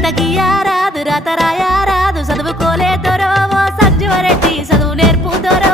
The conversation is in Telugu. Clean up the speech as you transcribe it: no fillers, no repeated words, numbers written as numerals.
గీత గీయారాదు రాత రాయారాదు చదువుకోలే దొరో ఓ సంజీవరెడ్డి చదువు నేర్పు దొర